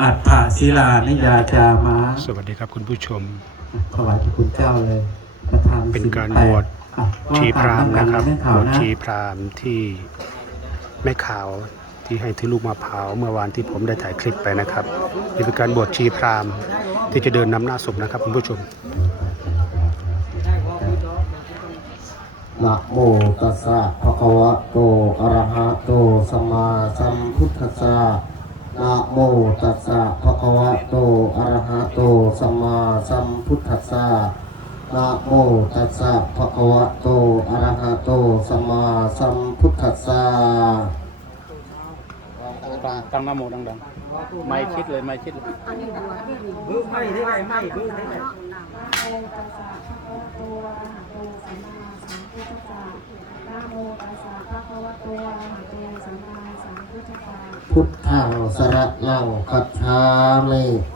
อัฏฐศิลานิยาจามะสวัสดีครับคุณผู้ชม ถวายพระคุณเจ้าเลย ประธานเป็นการศีลแปดบวชอะชีพรามนะครับว่าตามบวชน้ำกันชีพรามที่แม่ขาวที่ให้ที่ลูกมะพร้าวเมื่อวานที่ผมได้ถ่ายคลิปไปนะครับนี่เป็นการบวชชีพรามที่จะเดินนำหน้าศพนะครับคุณผู้ชมนะโมตัสสะภะคะวะโตอะระหะโตสัมมาสัมพุทธัสสะนะโมตัสสะภะคะวะโต อะระหะโต สัมมาสัมพุทธัสสะนะโม ตัสสะภะคะวะโต อะระหะโต สัมมาสัมพุทธัสสะตั้งหน้าโมดังๆ ไม่คิดเลยไม่คิดเลยไม่ได้ไงไม่ไม่ได้ไงนะโมตัสสะภะคะวะโตอะระหะโตสัมมาสัมพุทธัสสะพุทธังสระนังคัจฉามิพุทธังส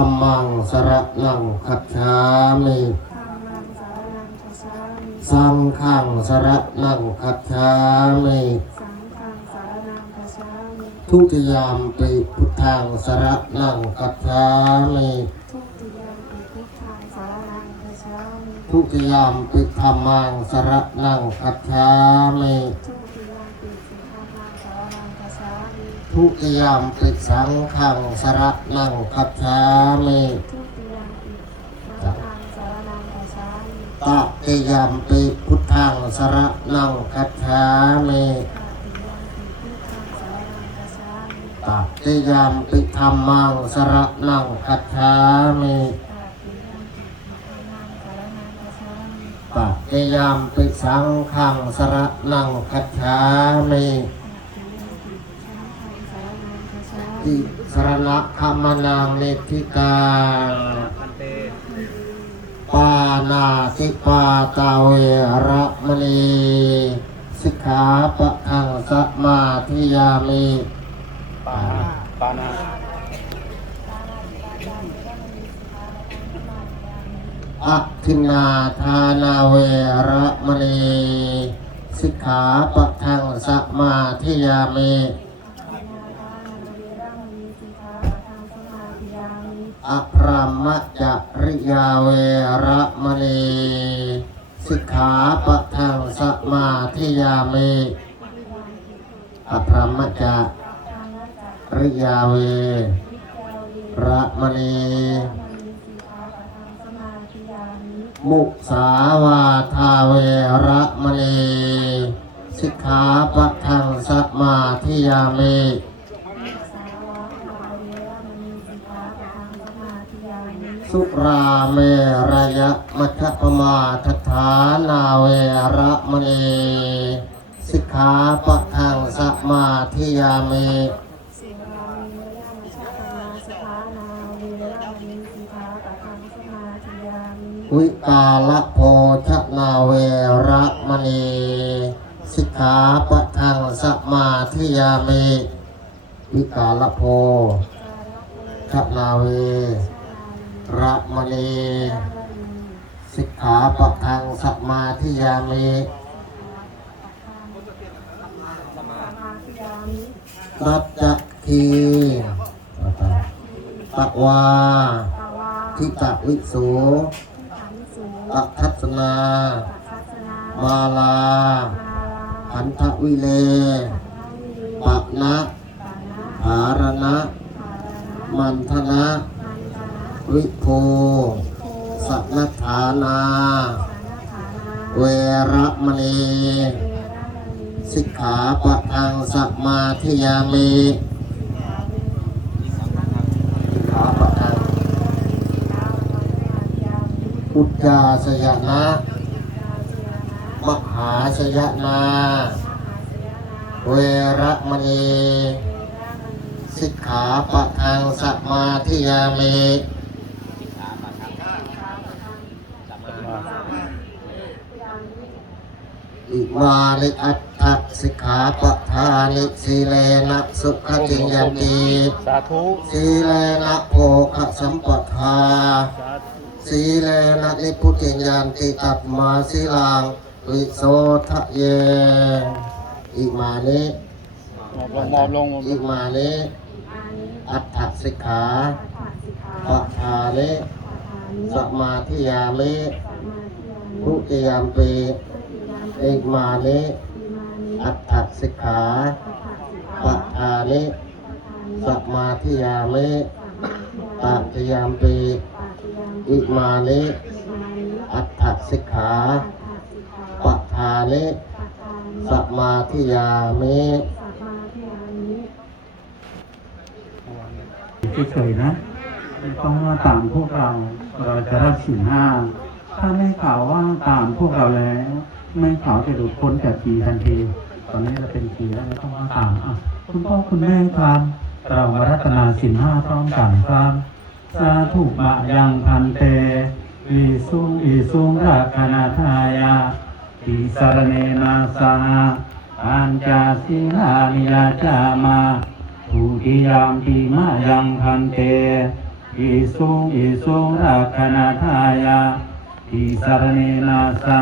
รณังคัจฉามิธัมมังสระนังคัจฉามิธัมมังสรณังคัจฉามิสังฆังสระนังคัจฉามิสังฆังสรณังคัจฉามิทุติยามปิพุทธังสระนังคัจฉามิทุติยมปิพุทธังสรณังคัจฉามิทุติยามปิธรรมังสระนังคัจฉามิ ทุติยมปิสังฆังสรณังคัจฉามิทุติยามปิสังฆังสระนังคัจฉามิทุติยมปิพุทธังสรณังคัจฉามิตติยามปิธรรมังสระนังคัจฉามิ ตติยามปิสังฆังสระนังคัจฉามิติสรณะขมนังนิธิตังปานาติปาตาเวระมณีสิกขาปะทังสมาธิยามิปานาปานา อะทินนาทานาเวระมณีสิกขาปะทังสมาธิยามิอะพรหมจริยาเวระมณีสิกขาปะทังสมาธิยามิอะพรหมจริยาเวระมณี มุสาวาทาเวระมณีสิกขาปะทังสมาธิยามิสุราเมรยะมัทปมาทฐานาเวระมณีสิกขาปะทังสมาธิยามิ วิกาลโภชนาเวระมณีสิกขาปะทังสมาธิยามิวิกาลโภชนาเวระมณีสิกขาปะทังสมาธิยามิรัตจคีตะวา ทิตะวิโสตะทัศนา มาลาพันธวิเลปะนะหารณะ มันธนะ วิโพสันัฐานา เวระมณีสิกขาปะทังสมาธิยามิสิกขาปะทัง อุจจาสยนะ มหาสยนา เวระมณีสิกขาปะทังสมาธิยามิอิมาลิอัตถสิกขาปะทานิสีเลนะสุขติงยันติสาธุสีเลนะโภคสัมปทา สีเลนะนิพุติญาณติตัตมาสีลังวิโสทะเยอิมานิมาลงมอบลงอิมานิอานิอัตถสิกขาปัสสิกขาปะทานิปะทานิสมาธิยามิสัมมาทิยามิทุติยามปีทุติยามอิมานิปิมานิอัตถสิกขาปัสสิกขาปะทานิปะทานิสมาธิยามิสัมมาทิยามิตติยามปีปะติยาม อิมานิปิมานิอัตถสิกขาปัสสิกขาปะทานิปะทานิสมาธิยามิสัมมาทิยามิเฉยๆนะไม่ต้องว่าตามพวกเรา เราจะรับสิ่งห้า ถ้าไม่ข่าวว่าตามพวกเราแล้ว ไม่ข่าวจะหลุดพ้นจากปีทันที ตอนนี้เราเป็นปีแล้วไม่ต้องว่าตามอะคุณพ่อคุณแม่ครับ เรามารัตนาสินห้าพร้อมกันครับ สาธุมะยังพันเตอีสุงอีสุงรักขณาทายาอิสารเนนาสาปัญจศีลานิยาจามาทุติยามปีมายังพันเตอิสุงอิสุงรักขณาทายาอิสารเนนาสา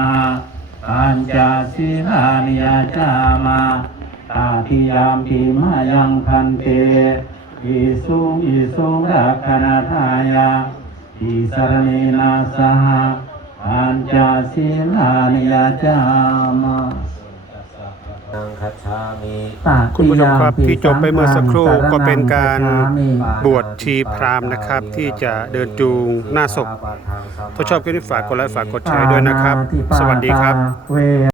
ปัญจศีลานิยาจามาตาติยามปีมายังพันเต อิสุงอิสุงรักขณาทายาอิสรเนนาสาปัญจศีลานิยาจามานังคัจฉามิคุณผู้ชมครับที่จบไปเมื่อสักครู่ก็เป็นการบวชชีพราหมณ์นะครับ ที่จะเดินจูงหน้าศพถ้าชอบคลิปนี้ฝากกดไลค์ฝากกดแชร์ด้วยนะครับ สวัสดีครับเว